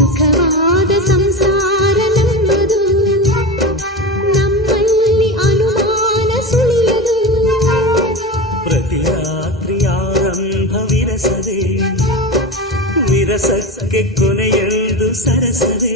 ಸುಖವಾದ ಸಂಸಾರ ನಮ್ಮದು, ನಮ್ಮಲ್ಲಿ ಅನುಮಾನ ಸುಳಿಯದು. ಪ್ರತಿ ರಾತ್ರಿ ಆರಂಭ ವಿರಸದೆ, ವಿರಸಕ್ಕೆ ಕೊನೆಯೆಂದು ಸರಸದೆ.